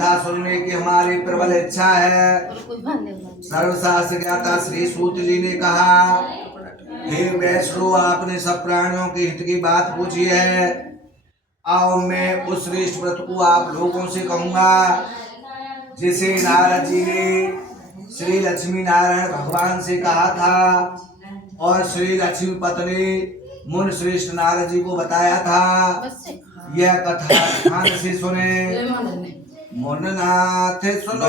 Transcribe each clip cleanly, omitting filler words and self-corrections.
कथा सुनने की हमारी प्रबल इच्छा है। सर्वशास्त्र ज्ञाता श्री सूत जी ने कहा, हे वैष्णो, आपने सब प्राणियों के हित की बात पूछी है। आओ मैं उस श्रेष्ठ व्रत को आप लोगों से कहूंगा जिसे नारद जी ने श्री लक्ष्मी नारायण भगवान से कहा था और श्री लक्ष्मी पत्नी मुनि श्रेष्ठ नारद जी को बताया था। यह कथा ध्यान से सुने। मुननाथ सुनो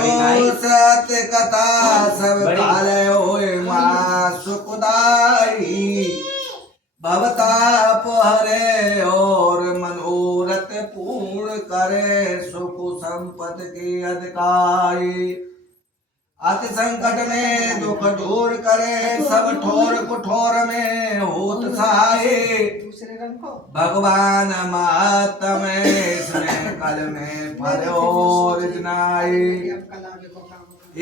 सत्य कथा, सब काल होए मां सुखदाई। भवताप हरे और मनोरथ पूर्ण करे, सुख संपत्ति के अधिकारी। अति संकट में दुख दूर करे, सब ठोर कुठोर में होत सहाय। भगवान महात्म स्नेह कल में फल और जनाए।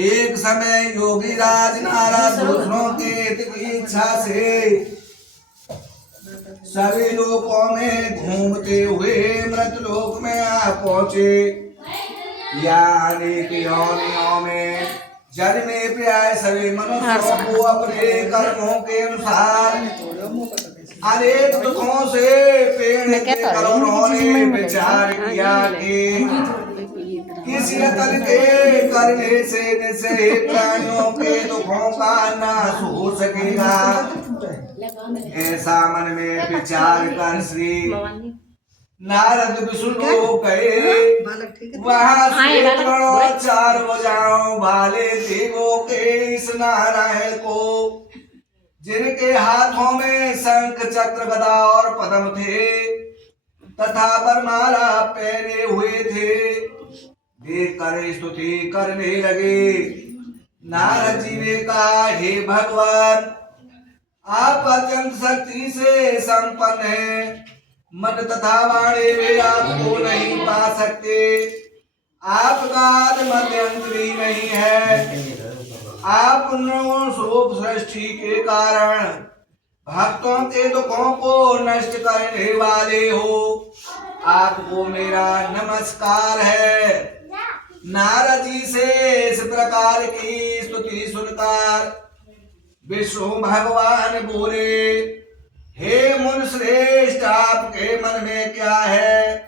एक समय योगी राज नारद दूसरों के हित की इच्छा से सभी लोकों में घूमते हुए मृत लोक में आ पहुंचे। यानी कि योनियों में जन्मे प्राय सभी मनुष्यों को अपने कर्मों के अनुसार अनेक दुखों से पीड़ित कर उन्होंने विचार किया कि किसी अकल के करने से निश्चय प्राणियों के दुखों का नाश हो सकेगा। ऐसा मन में विचार कर श्री नारद विष्णु गए। वहाँ से चार भुजाओं वाले देवों के इस नारायण को, जिनके हाथों में शंख चक्र गदा और पद्म थे तथा वरमाला पहने हुए थे, देखकर स्तुति करने लगे। नारद जी ने कहा, हे भगवान, आप अत्यंत शक्ति से संपन्न हैं। मन तथा वाणी में आपको नहीं पा सकते। आपका मध्यंतरी नहीं है। आप स्वरूप सृष्टि के कारण भक्तों के दुखों को नष्ट करने वाले हो। आपको मेरा नमस्कार है। नारद जी से इस प्रकार की स्तुति सुनकर विष्णु भगवान बोले, हे मुनि श्रेष्ठ, आपके मन में क्या है?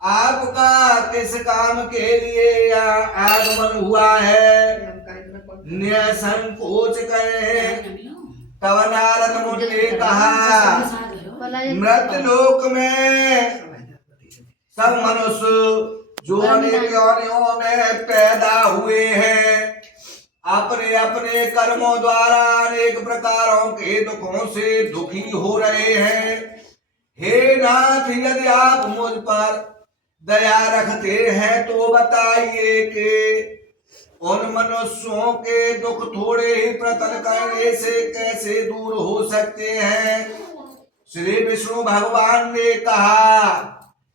आपका किस काम के लिए आगमन हुआ है? निसंकोच करें। तब नारद मुनि ने कहा, मृत लोक में सब मनुष्य जो अनेक योनियों में पैदा हुए हैं, अपने अपने कर्मों द्वारा अनेक प्रकारों के दुखों से दुखी हो रहे हैं। हे नाथ, यदि आप मुझ पर दया रखते हैं तो बताइए कि उन मनुष्यों के दुख थोड़े ही प्रतल करने से कैसे दूर हो सकते हैं। श्री विष्णु भगवान ने कहा,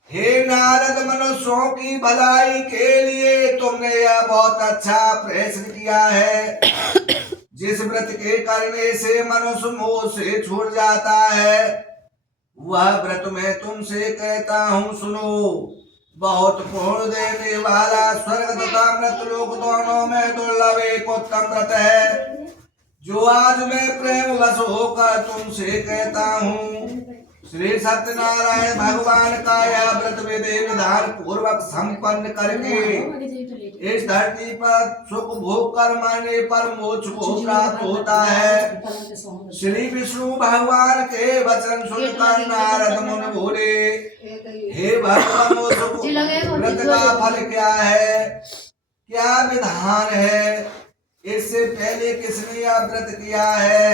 हे नारद, मनुष्यों की भलाई के लिए तुमने यह बहुत अच्छा प्रश्न किया है। जिस व्रत के करने से मनुष्य मोह से छूट जाता है, वह व्रत मैं तुमसे कहता हूँ, सुनो। बहुत पुण्य देने वाला स्वर्ग तथा मृतलोक दोनों में दुर्लभ एक उत्तम व्रत है, जो आज मैं प्रेम वश होकर तुमसे कहता हूँ। श्री सत्यनारायण भगवान का यह व्रत विधि विधान पूर्वक संपन्न करके इस धरती पर सुख भोग कर मरने पर मोक्ष को प्राप्त होता है। श्री विष्णु भगवान के वचन सुनकर नारद मुनि बोले, हे भगवान, व्रत का फल क्या है? क्या विधान है? इससे पहले किसने यह व्रत किया है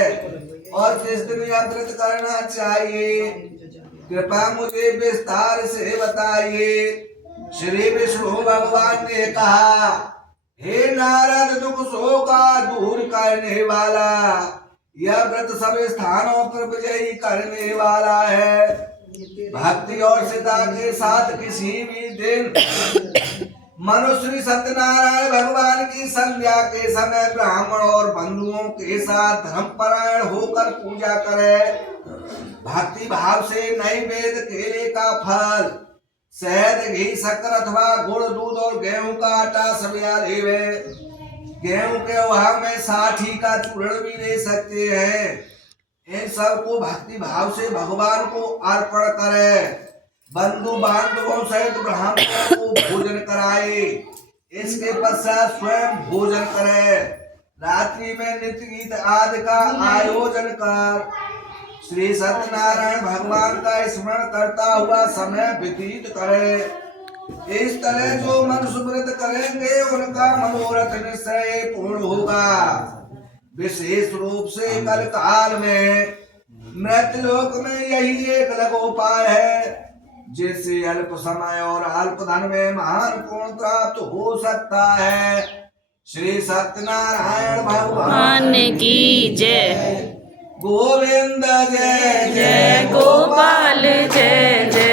और किस दिन यह व्रत करना चाहिए? कृपया मुझे विस्तार से बताइए। श्री विष्णु भगवान ने कहा, हे नारद, दुख शोक दूर करने वाला यह व्रत सब स्थानों पर विजयी करने वाला है। भक्ति और श्रद्धा के साथ किसी भी दिन मनुष्य सत्यनारायण भगवान की संध्या के समय ब्राह्मण और बंधुओं के साथ धर्मपरायण होकर पूजा करे। भक्ति भाव से नैवेद्य केले का फल शहद, घी, शक्कर अथवा गुड़, दूध और गेहूं का आटा सब या लेवे। गेहूं के वहां में 60 का चूर्ण भी ले सकते हैं। इन सब को भक्ति भाव से भगवान को अर्पण करे। बंधु बांधवों सहित ब्राह्मणों को भोजन कराए। इसके पश्चात स्वयं भोजन करे। रात्रि में नृत्य गीत आदि का आयोजन कर श्री सत्यनारायण भगवान का स्मरण करता हुआ समय व्यतीत करे। इस तरह जो मनुष्य व्रत करेंगे उनका मनोरथ निश्चय पूर्ण होगा। विशेष रूप से कल काल में मृत्युलोक में यही एक अलग उपाय है जिससे अल्प समय और अल्प धन में महान पुण्य प्राप्त हो सकता है। श्री सत्यनारायण भगवान की जय। गोविंद जय जय गोपाल जय जय।